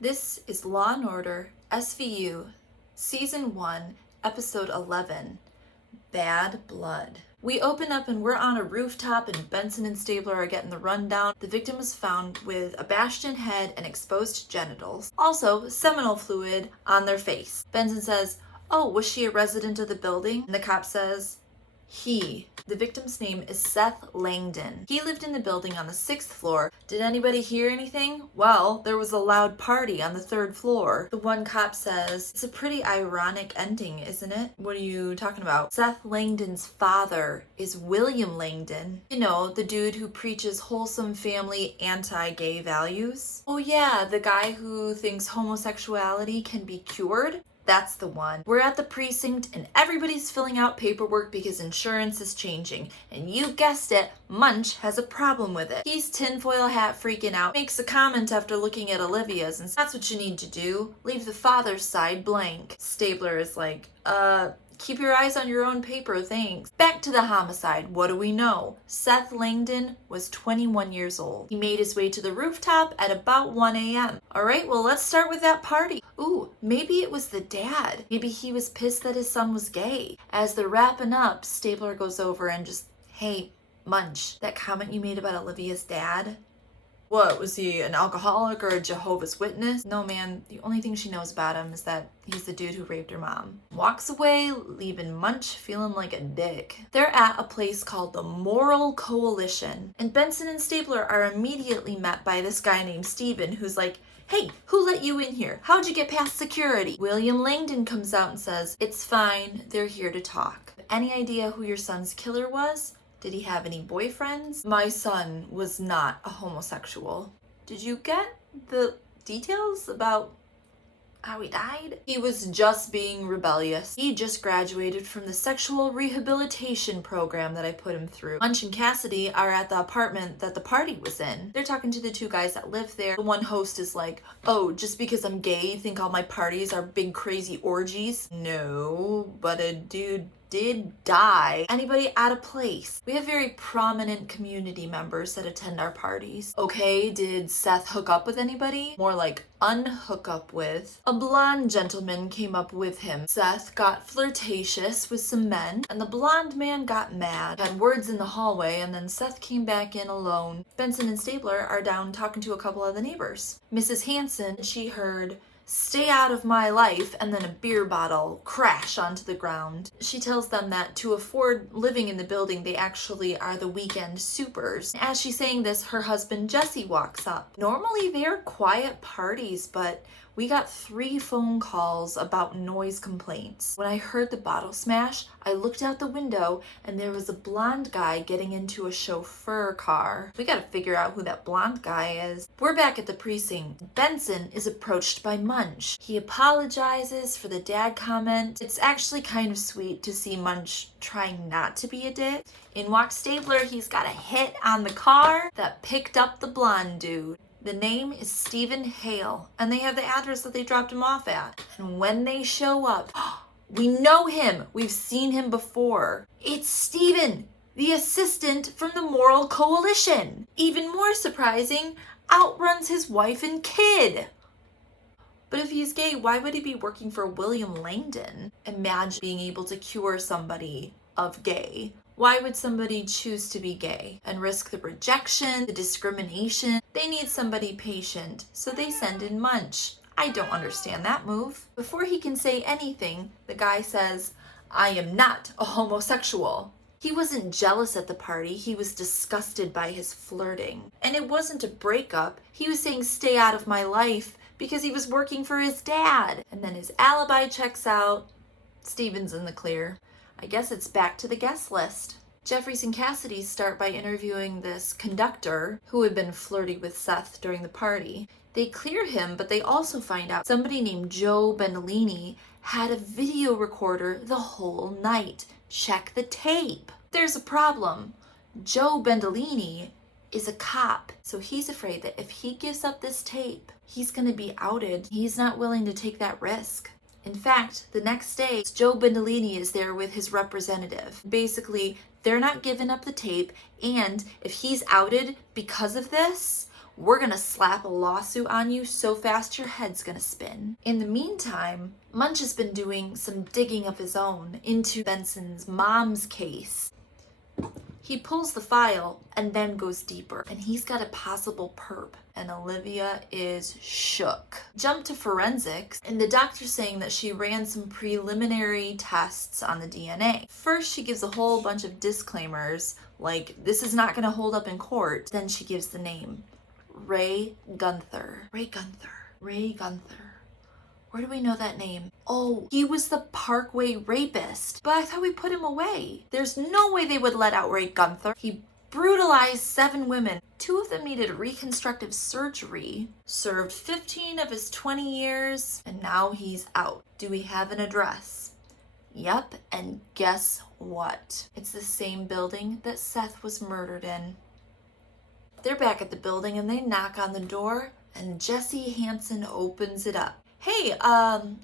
This is Law & Order SVU, Season 1, Episode 11, Bad Blood. We open up and we're on a rooftop and Benson and Stabler are getting the rundown. The victim was found with a bashed in head and exposed genitals. Also, seminal fluid on their face. Benson says, "Oh, was she a resident of the building?" And the cop says, The victim's name is Seth Langdon. He lived in the building on the 6th floor. Did anybody hear anything? Well, there was a loud party on the 3rd floor. The one cop says, "It's a pretty ironic ending, isn't it?" "What are you talking about?" "Seth Langdon's father is William Langdon. You know, the dude who preaches wholesome family anti-gay values." "Oh yeah, the guy who thinks homosexuality can be cured?" "That's the one." We're at the precinct and everybody's filling out paperwork because insurance is changing. And you guessed it, Munch has a problem with it. He's tinfoil hat freaking out, makes a comment after looking at Olivia's, and that's what you need to do. Leave the father's side blank. Stabler is like, keep your eyes on your own paper, thanks. Back to the homicide. What do we know? Seth Langdon was 21 years old. He made his way to the rooftop at about 1 a.m. Alright, well let's start with that party. Ooh, maybe it was the dad. Maybe he was pissed that his son was gay. As they're wrapping up, Stabler goes over and just, "Hey, Munch, that comment you made about Olivia's dad? What, was he an alcoholic or a Jehovah's Witness?" "No, man, the only thing she knows about him is that he's the dude who raped her mom." Walks away, leaving Munch feeling like a dick. They're at a place called the Moral Coalition, and Benson and Stabler are immediately met by this guy named Steven, who's like, "Hey, who let you in here? How'd you get past security?" William Langdon comes out and says, "It's fine, they're here to talk." "Any idea who your son's killer was? Did he have any boyfriends?" "My son was not a homosexual." "Did you get the details about how he died?" "He was just being rebellious. He just graduated from the sexual rehabilitation program that I put him through." Munch and Cassidy are at the apartment that the party was in. They're talking to the two guys that live there. The one host is like, "Oh, just because I'm gay, you think all my parties are big crazy orgies?" "No, but a dude did die." "Anybody out of place?" "We have very prominent community members that attend our parties." "Okay, did Seth hook up with anybody?" "More like unhook up with. A blonde gentleman came up with him. Seth got flirtatious with some men, and the blonde man got mad. Had words in the hallway, and then Seth came back in alone." Benson and Stabler are down talking to a couple of the neighbors. Mrs. Hanson, she heard, "Stay out of my life," and then a beer bottle crash onto the ground. She tells them that to afford living in the building, they actually are the weekend supers. As she's saying this, her husband Jesse walks up. Normally they're quiet parties, but we got 3 phone calls about noise complaints. When I heard the bottle smash, I looked out the window and there was a blonde guy getting into a chauffeur car. We gotta figure out who that blonde guy is. We're back at the precinct. Benson is approached by Munch. He apologizes for the dad comment. It's actually kind of sweet to see Munch trying not to be a dick. In walks Stabler. He's got a hit on the car that picked up the blonde dude. The name is Stephen Hale, and they have the address that they dropped him off at. And when they show up, we know him. We've seen him before. It's Stephen, the assistant from the Moral Coalition. Even more surprising, outruns his wife and kid. But if he's gay, why would he be working for William Langdon? Imagine being able to cure somebody of gay. Why would somebody choose to be gay and risk the rejection, the discrimination? They need somebody patient, so they send in Munch. I don't understand that move. Before he can say anything, the guy says, "I am not a homosexual." He wasn't jealous at the party, he was disgusted by his flirting. And it wasn't a breakup, he was saying, "Stay out of my life," because he was working for his dad. And then his alibi checks out. Steven's in the clear. I guess it's back to the guest list. Jeffries and Cassidy start by interviewing this conductor who had been flirty with Seth during the party. They clear him, but they also find out somebody named Joe Bendolini had a video recorder the whole night. Check the tape. There's a problem. Joe Bendolini is a cop, so he's afraid that if he gives up this tape, he's going to be outed. He's not willing to take that risk. In fact, the next day, Joe Bendolini is there with his representative. Basically, they're not giving up the tape, and if he's outed because of this, we're gonna slap a lawsuit on you so fast your head's gonna spin. In the meantime, Munch has been doing some digging of his own into Benson's mom's case. He pulls the file and then goes deeper, and he's got a possible perp, and Olivia is shook. Jump to forensics, and the doctor's saying that she ran some preliminary tests on the DNA. First, she gives a whole bunch of disclaimers, like this is not gonna hold up in court. Then she gives the name, Ray Gunther. Ray Gunther. Ray Gunther. Where do we know that name? Oh, he was the Parkway rapist. But I thought we put him away. There's no way they would let out Ray Gunther. He brutalized 7 women. 2 of them needed reconstructive surgery, served 15 of his 20 years, and now he's out. Do we have an address? Yep, and guess what? It's the same building that Seth was murdered in. They're back at the building and they knock on the door, and Jesse Hansen opens it up. Hey,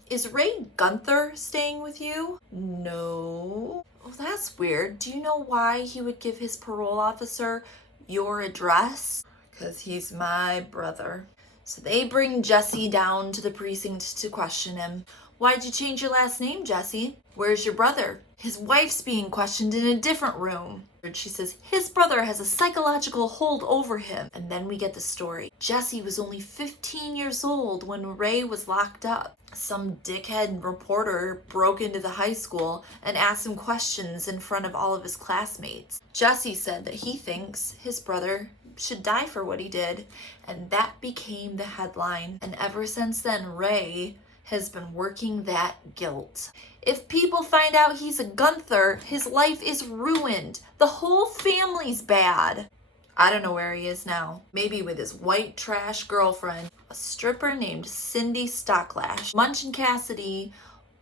is Ray Gunther staying with you? No. Oh, that's weird. Do you know why he would give his parole officer your address? 'Cause he's my brother. So they bring Jesse down to the precinct to question him. Why'd you change your last name, Jesse? Where's your brother? His wife's being questioned in a different room. She says his brother has a psychological hold over him. And then we get the story. Jesse was only 15 years old when Ray was locked up. Some dickhead reporter broke into the high school and asked him questions in front of all of his classmates. Jesse said that he thinks his brother should die for what he did, and that became the headline. And ever since then, Ray has been working that guilt. If people find out he's a Gunther, his life is ruined. The whole family's bad. I don't know where he is now. Maybe with his white trash girlfriend, a stripper named Cindy Stocklash. Munch and Cassidy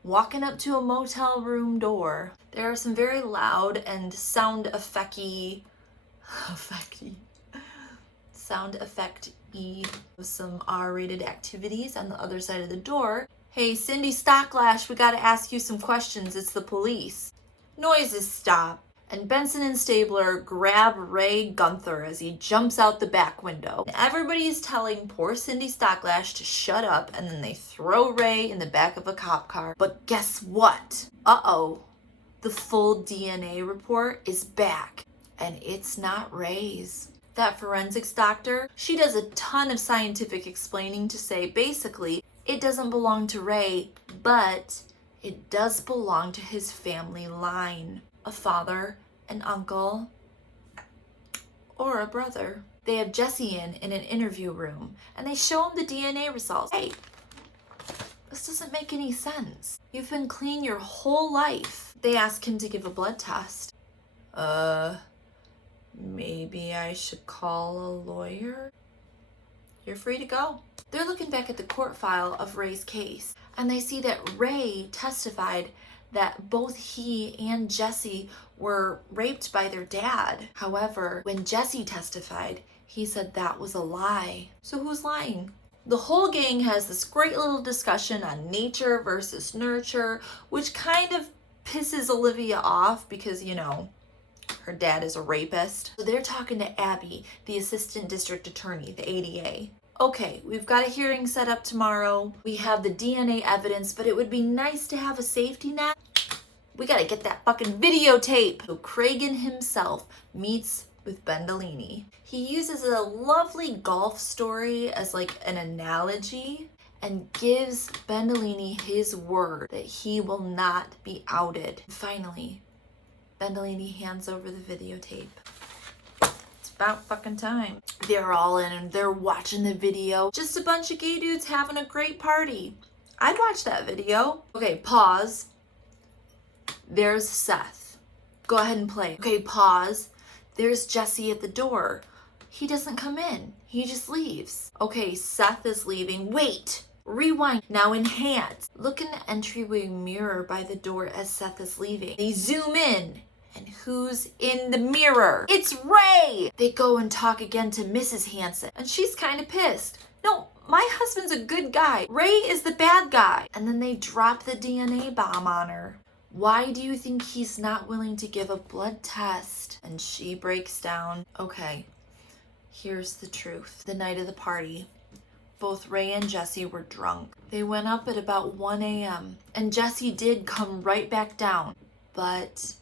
walking up to a motel room door. There are some very loud and sound effect-y some R-rated activities on the other side of the door. Hey, Cindy Stocklash, we gotta ask you some questions. It's the police. Noises stop, and Benson and Stabler grab Ray Gunther as he jumps out the back window. Everybody is telling poor Cindy Stocklash to shut up, and then they throw Ray in the back of a cop car. But guess what? Uh-oh. The full DNA report is back, and it's not Ray's. That forensics doctor, she does a ton of scientific explaining to say, basically, it doesn't belong to Ray, but it does belong to his family line. A father, an uncle, or a brother. They have Jesse in an interview room, and they show him the DNA results. Hey, this doesn't make any sense. You've been clean your whole life. They ask him to give a blood test. Maybe I should call a lawyer? You're free to go. They're looking back at the court file of Ray's case, and they see that Ray testified that both he and Jesse were raped by their dad. However, when Jesse testified, he said that was a lie. So who's lying? The whole gang has this great little discussion on nature versus nurture, which kind of pisses Olivia off because, you know, her dad is a rapist. So they're talking to Abby, the assistant district attorney, the ADA. Okay, we've got a hearing set up tomorrow. We have the DNA evidence, but it would be nice to have a safety net. We gotta get that fucking videotape. So Cragen himself meets with Bendolini. He uses a lovely golf story as like an analogy and gives Bendolini his word that he will not be outed. Finally, Bendolini hands over the videotape. It's about fucking time. They're all in and they're watching the video. Just a bunch of gay dudes having a great party. I'd watch that video. Okay, pause. There's Seth. Go ahead and play. Okay, pause. There's Jesse at the door. He doesn't come in. He just leaves. Okay, Seth is leaving. Wait. Rewind. Now enhance. Look in the entryway mirror by the door as Seth is leaving. They zoom in. And who's in the mirror? It's Ray! They go and talk again to Mrs. Hansen. And she's kind of pissed. No, my husband's a good guy. Ray is the bad guy. And then they drop the DNA bomb on her. Why do you think he's not willing to give a blood test? And she breaks down. Okay, Here's the truth. The night of the party, both Ray and Jesse were drunk. They went up at about 1 a.m. and Jesse did come right back down. But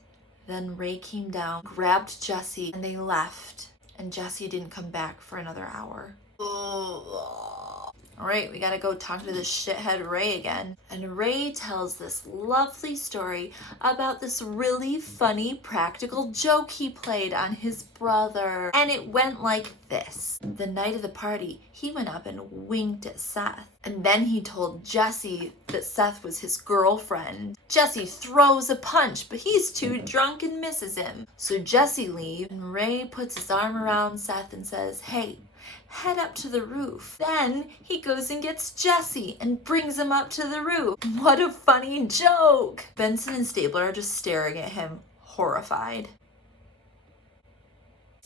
then Ray came down, grabbed Jesse, and they left. And Jesse didn't come back for another hour. All right, we gotta go talk to this shithead Ray again. And Ray tells this lovely story about this really funny practical joke he played on his brother. And it went like this. The night of the party, he went up and winked at Seth. And then he told Jesse that Seth was his girlfriend. Jesse throws a punch, but he's too drunk and misses him. So Jesse leaves, and Ray puts his arm around Seth and says, hey, head up to the roof. Then he goes and gets Jesse and brings him up to the roof. What a funny joke. Benson and Stabler are just staring at him, horrified.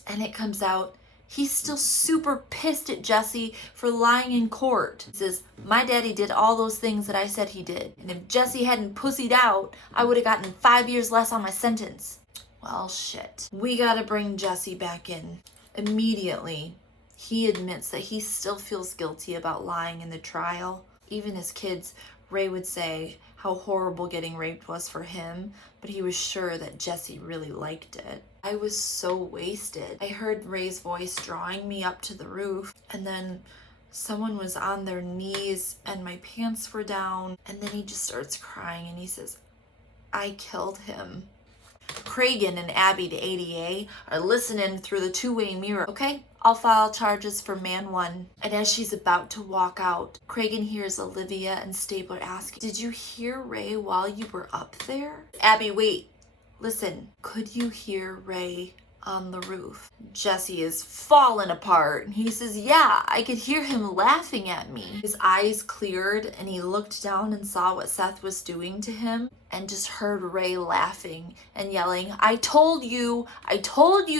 And it comes out, he's still super pissed at Jesse for lying in court. He says, my daddy did all those things that I said he did. And if Jesse hadn't pussied out, I would have gotten 5 years less on my sentence. Well, shit. We gotta bring Jesse back in immediately. He admits that he still feels guilty about lying in the trial. Even as kids, Ray would say how horrible getting raped was for him, but he was sure that Jesse really liked it. I was so wasted. I heard Ray's voice drawing me up to the roof, and then someone was on their knees and my pants were down, and then he just starts crying and he says, I killed him. Cragen and Abby, the ADA, are listening through the two-way mirror. Okay, I'll file charges for man 1. And as she's about to walk out, Cragen hears Olivia and Stabler asking, did you hear Ray while you were up there? Abby, wait, listen, could you hear Ray on the roof? Jesse is falling apart. He says, yeah, I could hear him laughing at me. His eyes cleared and he looked down and saw what Seth was doing to him and just heard Ray laughing and yelling, I told you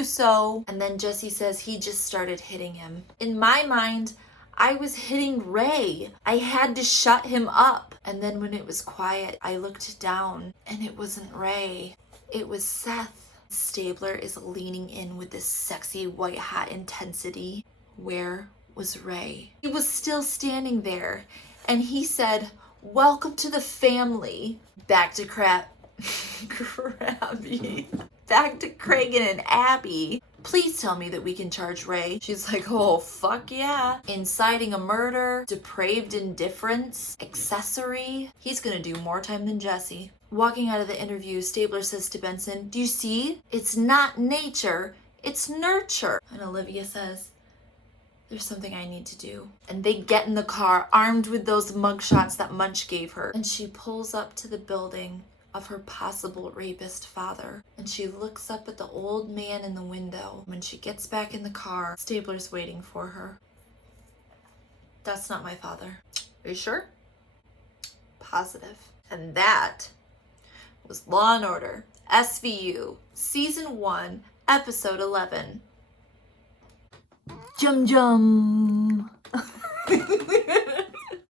so. And then Jesse says he just started hitting him. In my mind, I was hitting Ray. I had to shut him up. And then when it was quiet, I looked down and it wasn't Ray. It was Seth. Stabler is leaning in with this sexy white hot intensity. Where was Ray? He was still standing there and he said, welcome to the family. Back to Crabby. Back to Cragen and Abby. Please tell me that we can charge Ray. She's like, oh, fuck yeah. Inciting a murder, depraved indifference, accessory. He's gonna do more time than Jesse. Walking out of the interview, Stabler says to Benson, do you see? It's not nature, it's nurture. And Olivia says, there's something I need to do. And they get in the car, armed with those mugshots that Munch gave her. And she pulls up to the building of her possible rapist father. And she looks up at the old man in the window. When she gets back in the car, Stabler's waiting for her. That's not my father. Are you sure? Positive. And that was Law & Order SVU, Season 1, Episode 11. Jum jum.